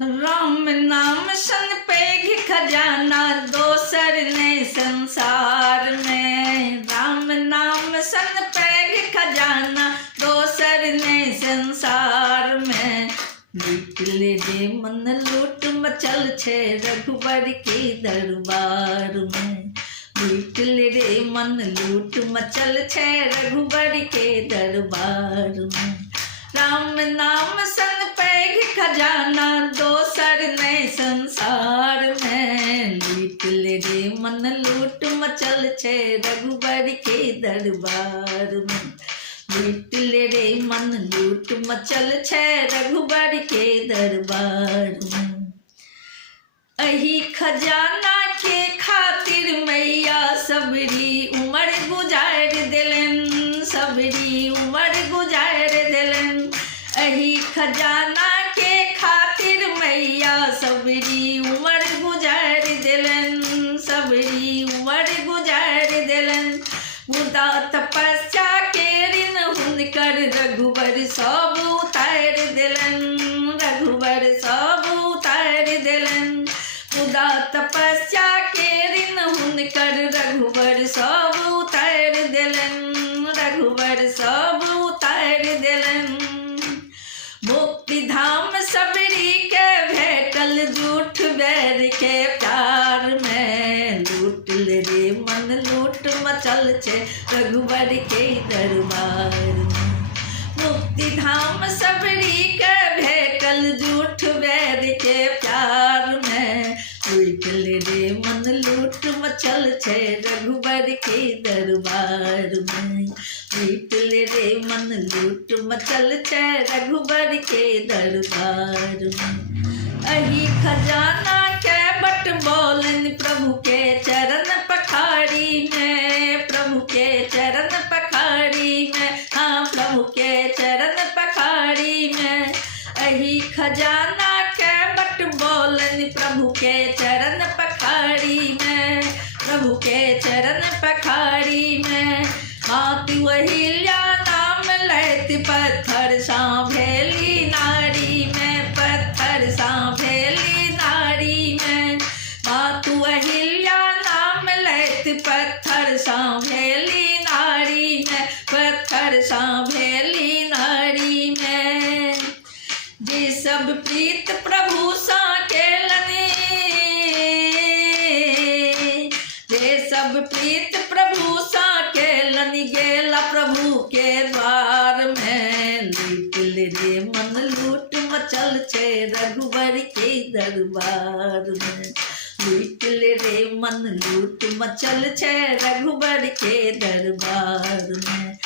राम नाम सन पैघ खजाना दोसर नहीं संसार में। राम नाम सन पैघ खजाना दोसर नहीं संसार में। लूट ले रे मन लूट मचल छे रघुबर के दरबार में। लूट ले रे मन लूट मचल छे रघुबर के दरबार में। राम नाम सन पैघ खजाना दोसर नहीं संसार में। लूट ले रे मन लूट मचल छे रघुबर के दरबार में। लूट ले रे मन लूट मचल छे रघुबर के दरबार में। अही खजाना के खातिर मैया सबरी उमर गुजार दिलन। सबरी उमर गुजार दिलन। अही खजाना के खातिर मैया सबरी उमर गुजार दिलन। सबरी उमर गुजार दिलन। मुदा तपस्या के ऋण हुनकर रघुबर सब उतार दिलन। रघुबर सब उतार दिलन। मुदा तपस्या के ऋण हुनकर रघुबर सब उतार दिलन। रघुबर सब उतार दिलन। मुक्ति धाम सबरी के भेटल झूठ बैर के प्यार में। लूट ले रे मन लूट मचल छे रघुबर के दरबार में। मुक्ति धाम सबरी के भेटल झूठ बैर के प्यार में। लूट ले रे मन लूट मचल छे रघुबर के दरबार में। लूट ले रे मन लूट मचल छे रघुबर के दरबार में। अही खजाना के बट बोलन प्रभु के चरण पखाड़ी में। प्रभु के चरण पखाड़ी में। हाँ प्रभु के चरण पखाड़ी में। अही खजाना के बट बोलन प्रभु के चरण पखाड़ी में। प्रभु के चरण पखाड़ी में। माती वहिल्या नाम लैत पत्थर सांभेली नारी में। पत्थर सांभेली नारी में। मातु अहिल्या नाम लैत पत्थर सांभेली नारी में। पत्थर सांभेली नारी में। जे सब प्रीत प्रभु सा केलनी। जे सब प्रीत प्रभु सा केलनी गेला प्रभु के द्वार में। लूट ले रे मन लूट मचल छे रघुबर के दरबार में। लूट ले रे मन लूट मचल छे रघुबर के दरबार में।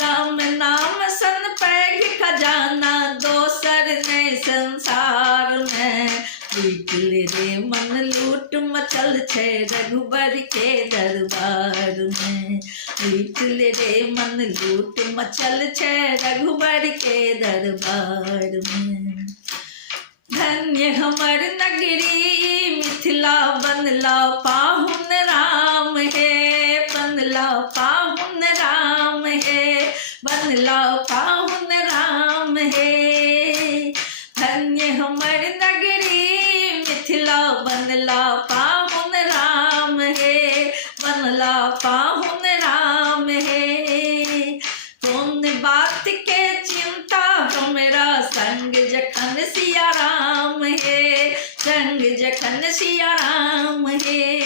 राम नाम सन पैघ खजाना दोसर नहीं संसार में। लूट ले रे मन लूट मचल छे रघुबर के दरबार में। लूट ले रे मन लूट मचल छे रघुबर के दरबार में। धन्य हमर नगरी मिथिला बनला पाहुन राम है। बनला पाहुन राम है। बनला पाहुन राम है। धन्य हमर नगरी मिथिला बनला पाहुन राम है। बनला पाहुन राम है। कौन बात के चिंता हमरा संग जखन सिया राम है। संग जखन सिया राम है।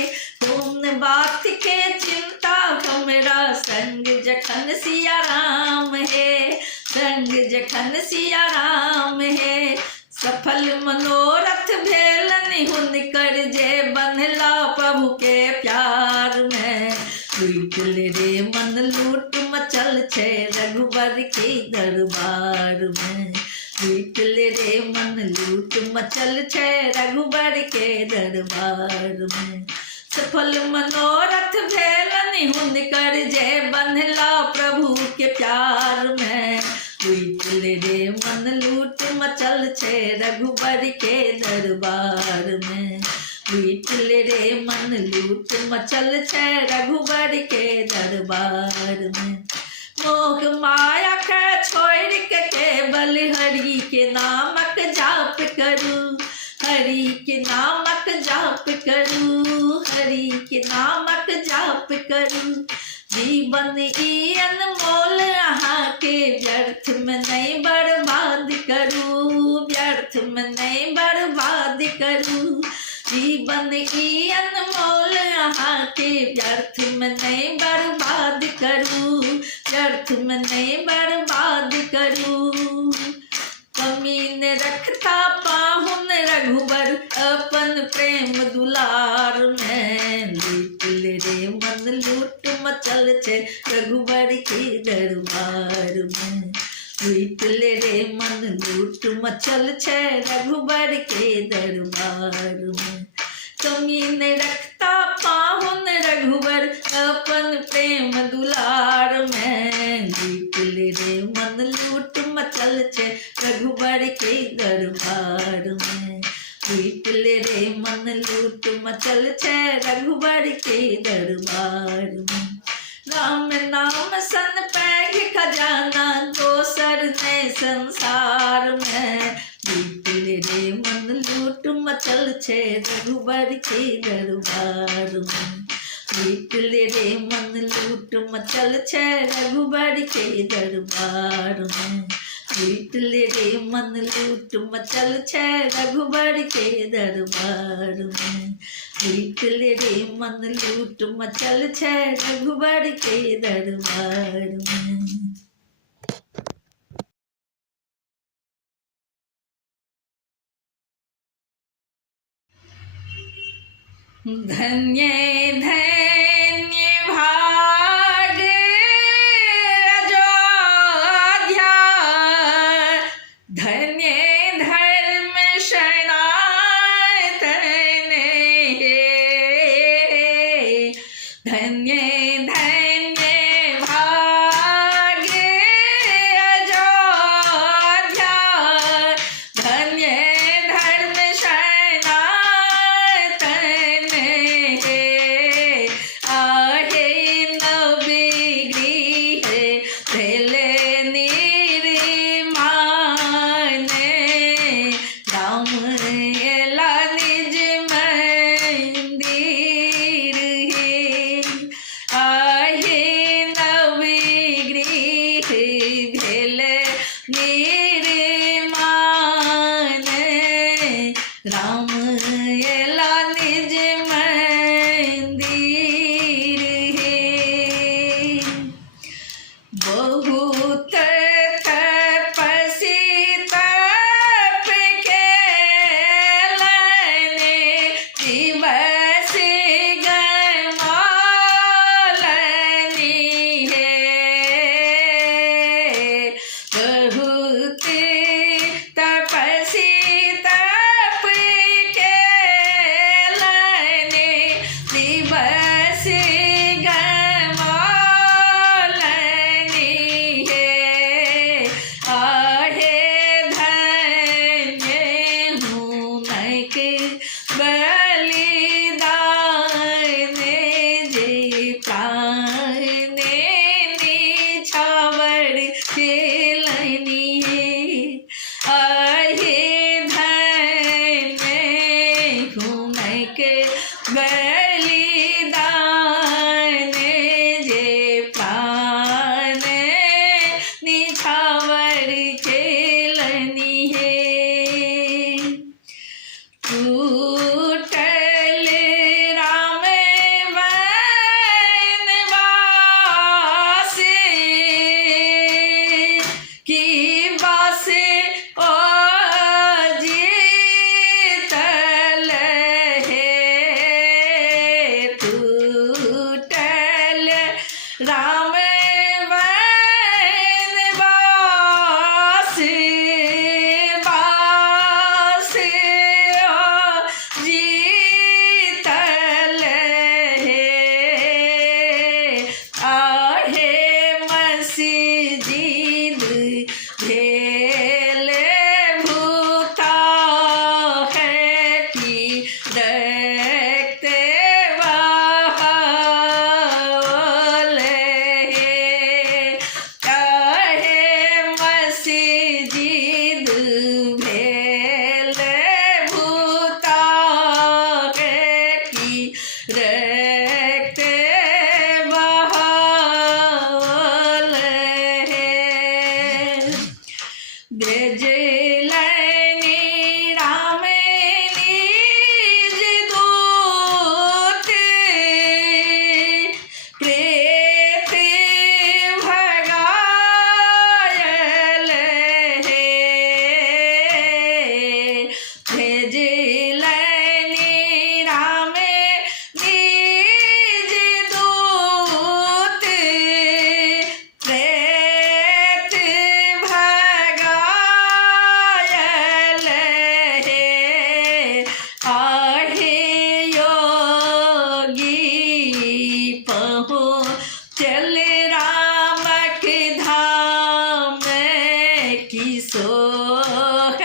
कौन बात के चिंता हमरा संग जखन सिया राम है। संग जखन सिया राम है। सफल मनोरथ भेलन हुनकर जे बनला प्रभु के प्यार में। लूट ले रे मन लूट मचल छे रघुबर के दरबार में। लूट ले रे मन लूट मचल छे रघुबर के दरबार में। सफल मनोरथ भेलन हुनकर जे बनला प्रभु के प्यार में। लूट ले रे मन लूट मचल छे रघुबर के दरबार में। लूट ले रे मन लूट मचल छे रघुबर के दरबार में। मोह माया के छोड़ के केवल हरि के नामक जाप करूं। पाप करूं। जीवन ई अनमोल यहाँ के व्यर्थ में नहीं बर्बाद करूं, व्यर्थ में नहीं बर्बाद करूं। जीवन ई अनमोल यहाँ के व्यर्थ में नहीं बर्बाद करूं, व्यर्थ में नहीं बर्बाद करूं। कमीन रखता पाहुन रघुबर अपन प्रेम दुलार में, लूट ले रे मन लूट मचल छे रघुबर के दरबार में। लूट ले रे मन लूट मचल छे रघुबर के दरबार में। कमीन रखता पाहुन रघुबर अपन प्रेम दुलार में, लूट ले रे मन लूट मचल छे रघुबर के दरबार में। लूट ले रे मन लूट मचल छे रघुबर के दरबार में। राम नाम सन पैघ खजाना दोसर ने संसार में, लूट ले रे मन लूट मचल छे रघुबर के दरबार में। लूट ले रे मन लूट मचल छे रघुबर के दरबार में। लूट ले रे मन लूट मचल छे रघुबर के दरबार में। लूट ले रे मन लूट मचल छे रघुबर के दरबार में। धन्य धन्य भाग अयोध्या, धन्य धर्म सनातन, धन्य धन्य भाग अयोध्या, धन्य धर्म सनातन, ब्रज लैनी राम निज दूत, प्रेत भगायल हे। ब्रज लैनी राम निज दूत, प्रेत भगायल हे। आहे योगी पहुँचल राम के धाम, की सोहर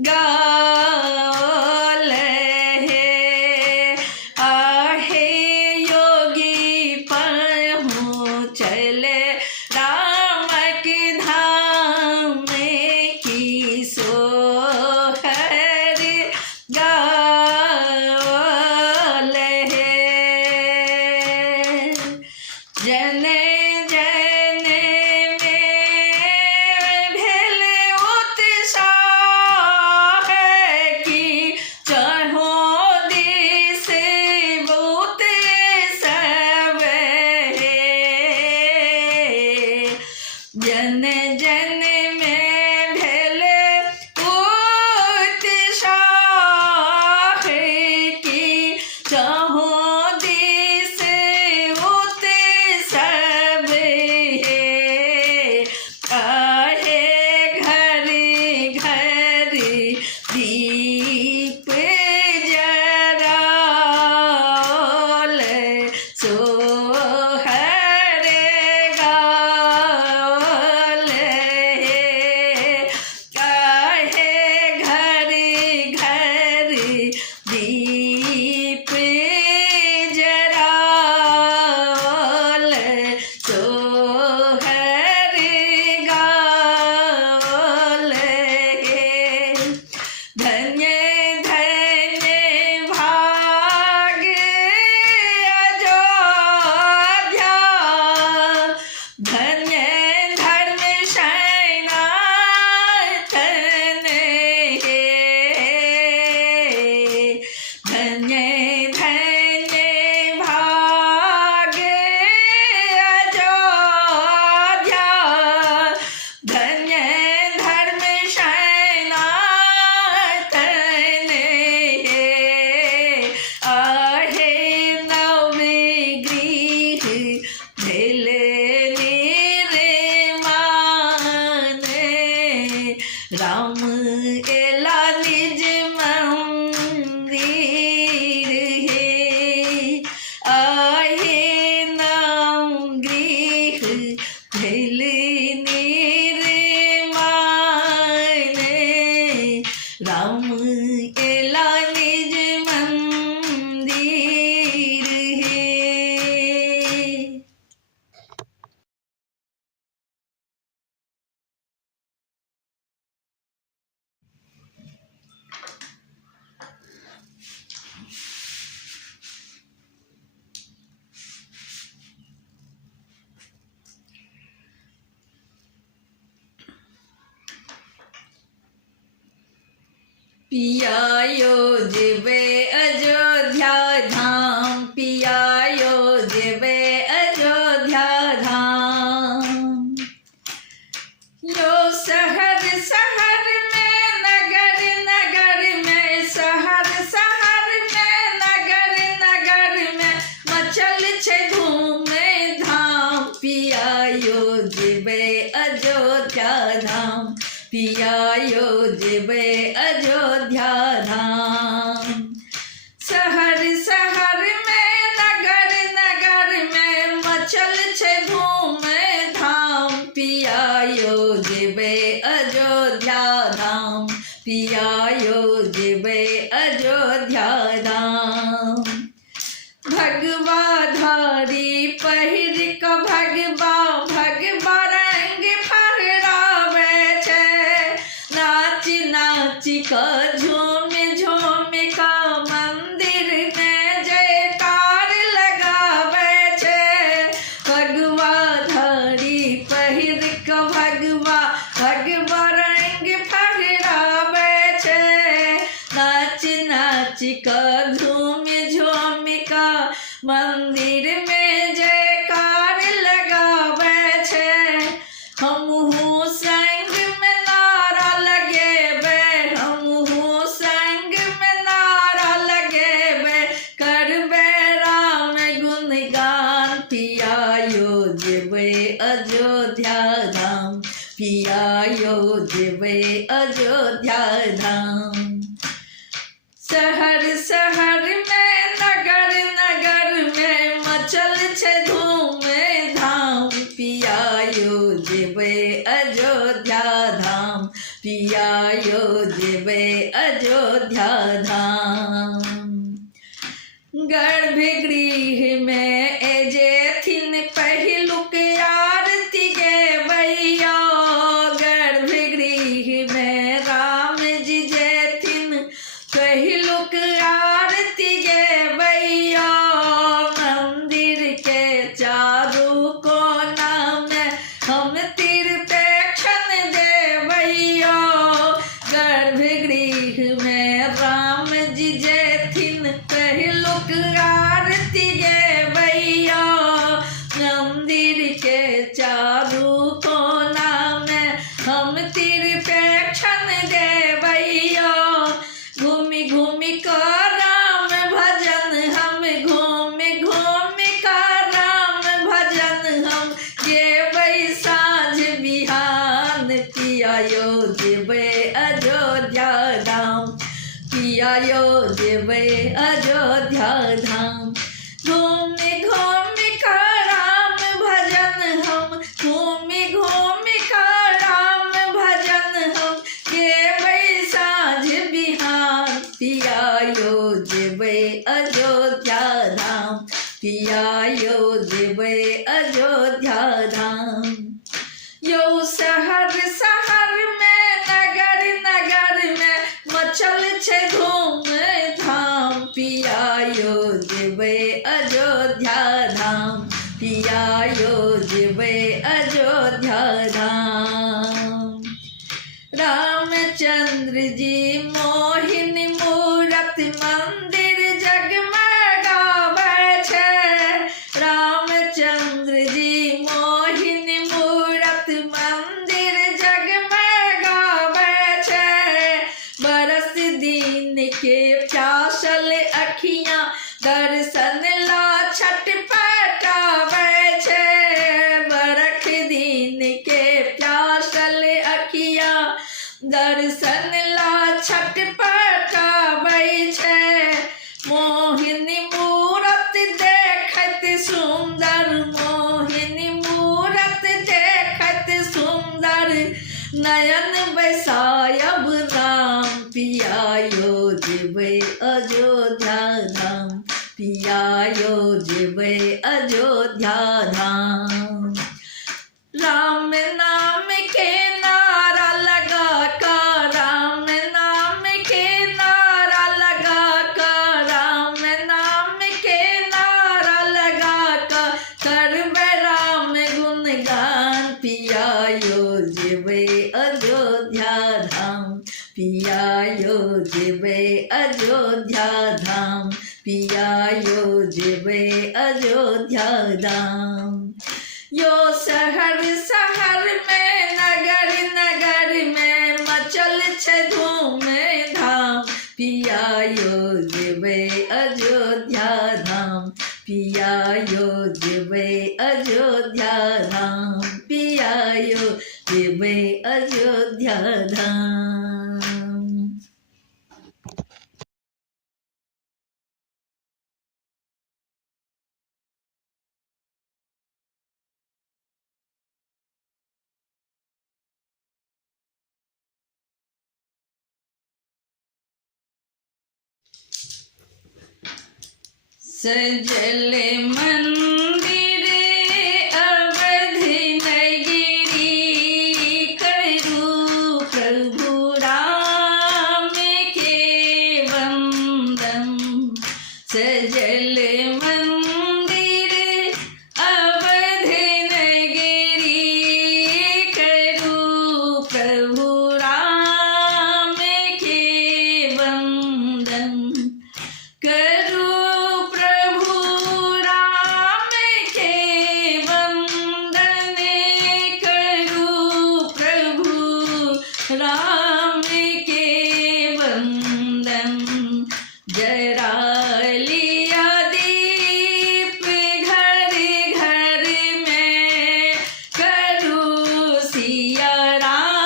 गावल हे। आहे योगी पहुँचल राम के धाम, की सोहर गावल हे। जन जन में भेल उत्साह, की चहों दिस बहुत सब हे। जन जन में भेल उत्साह, की चहों दिस बहुत सब हे। आहे घर घर दीप जरावल, सोहर गावल हे। आहे घर घर दीप जरावल, सोहर गावल हे। धन्य धन्य भाग अयोध्या, धन्य धर्म सनातन हे। धन्य धन्य भाग अयोध्या, धन्य धर्म सनातन हे। आहे नवगृह भेल निर्माण, राम एला निज मंदिर हे। आहे नवगृह भेल निर्माण, राम एला निज मंदिर हे। पियायो जेबे अयोध्या धाम, पियायो जेबे अयोध्या धाम। यो शहर शहर में, नगर नगर में, शहर शहर में, नगर नगर में, मचल छे धूम धाम। पियायो जेबे अयोध्या धाम, पियायो जेबे अयोध्या धाम। शहर शहर में, नगर नगर में, मचल छे धूम धाम। पियायो जेबे अयोध्या धाम, पियायो जेबे अयोध्या धाम। भगवा धारी पहिर क भगवा भगवा रंग फहरावे छे। नाच नाच क झूम झूम क मंदिर में जयकार लगावे छे। भगवा धारी पहिर क भगवा भगवा पियायो जेबै अयोध्या धाम। शहर शहर में नगर नगर में मचल छै धूम धाम। पियायो जेबै अयोध्या धाम, पियायो जेबै अयोध्या धाम। गर्भगृह में एजेथिन पहिलुक आरती गेबैया। गर्भगृह में राम जी जेथिन पहिलुक आरती गेबैया। मंदिर के चारू कोना में हम तीर्थक्षण देबैया। गर्भगृह में राम जी जेथिन पहिलुक आरती गेबैया। मंदिर के चारू कोना में हम तीर्थक्षण देबैया। घूमि घूमि कर राम भजन हम, घूमि घूमि कर राम भजन हम गेबै साँझ बिहान। पियायो जेबै अयोध्या धाम, पियायो जेबै अयोध्या धाम। घूमि घूमि कर राम भजन हम, घूमि घूमि कर राम भजन हम गेबै साँझ बिहान। पियायो जेबै अयोध्या धाम, पियायो जेबै अयोध्या धाम। यो शहर शहर में नगर नगर में मचल छै धूम धाम। पियायो जेबै अयोध्या धाम, पियायो जेबै अयोध्या धाम। रामचंद्र जी मोहिनी मूरत मंदिर जगमगाबै छै। रामचंद्र जी मोहिनी मूरत मंदिर जगमगाबै छै। बरस दिन के प्यासल अखियाँ दर्शन ला छटपटाबै छै। बरख दिन के प्यासल अखियाँ दर्शन ला छटपटाबै छै। मोहिनी मूरत देखत सुंदर, मोहिनी मूरत देखत सुंदर नयन बसायब राम। पियायो जेबै अयोध्या धाम, पियायो जेबै अयोध्या धाम। राम नाम के नारा लगा कर, राम नाम के नारा लगा कर, राम नाम के नारा लगा कर करबै राम गुणगान। पियायो जेबै अयोध्या धाम, पियायो जेबै अयोध्या धाम, पियायो जेबै अयोध्या धाम। यो शहर शहर में नगर नगर में मचल छै धूम धाम। पियायो जेबै अयोध्या धाम, पियायो जेबै अयोध्या धाम, पियायो जेबै अयोध्या धाम। सजल मंदिर अवधि नगरी, करू प्रभु राम के वंदन। सजल मंदिर अवधि नगरी, करू प्रभु राम के वंदन। करू प्रभु राम के वंदन, करू प्रभु राम के वंदन। जरा लिया दीप घर घर में, करू सिया राम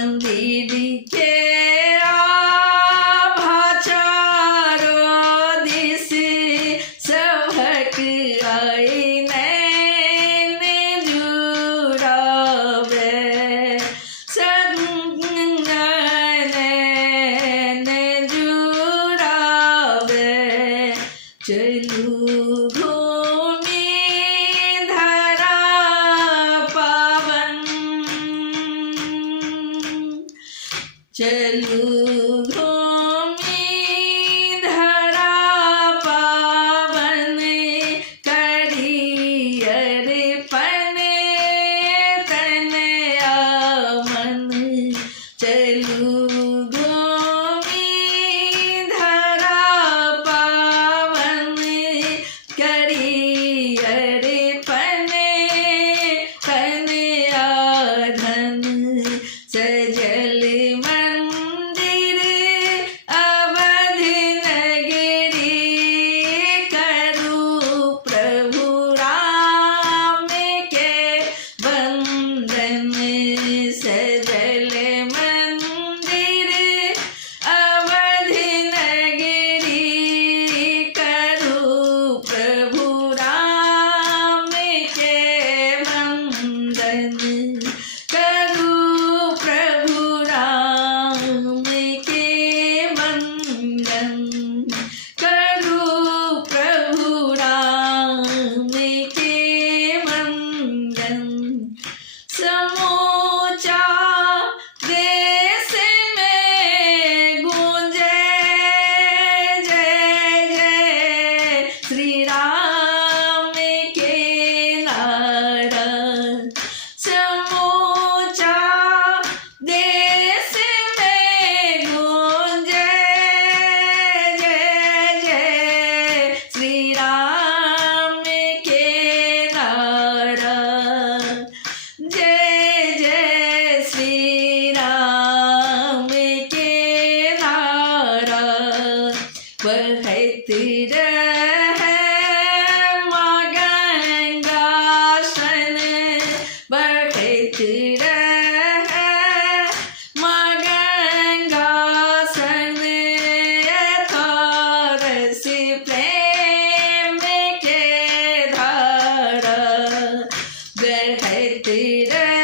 मंदिर के आभा चारों दिस सबक आई नैन जुड़ावे संग नैन जुड़ावे चलू घूमी धरा पावन चलू घूमी धरा पावन करी अर्पण तन मन चलू घूमी धरा पावन करी अर्पण तन धन सजल मंदिर अवध नगरी करू प्रभु राम के वंदन सजल मंदिर अवध नगरी करू प्रभु राम के वंदन करू प्रभु राम के वंदन करू प्रभु राम के वंदन समूचा देश में गूंजे जय जय श्री राम के नारा समूचा देश में गूंजे जय जय श्री राम के नारा जय जय श्री राम के नारा बहत रहे माँ गंगा सन बहत रहे माँ गंगा सन थारस प्रेम के धारा बहत रहे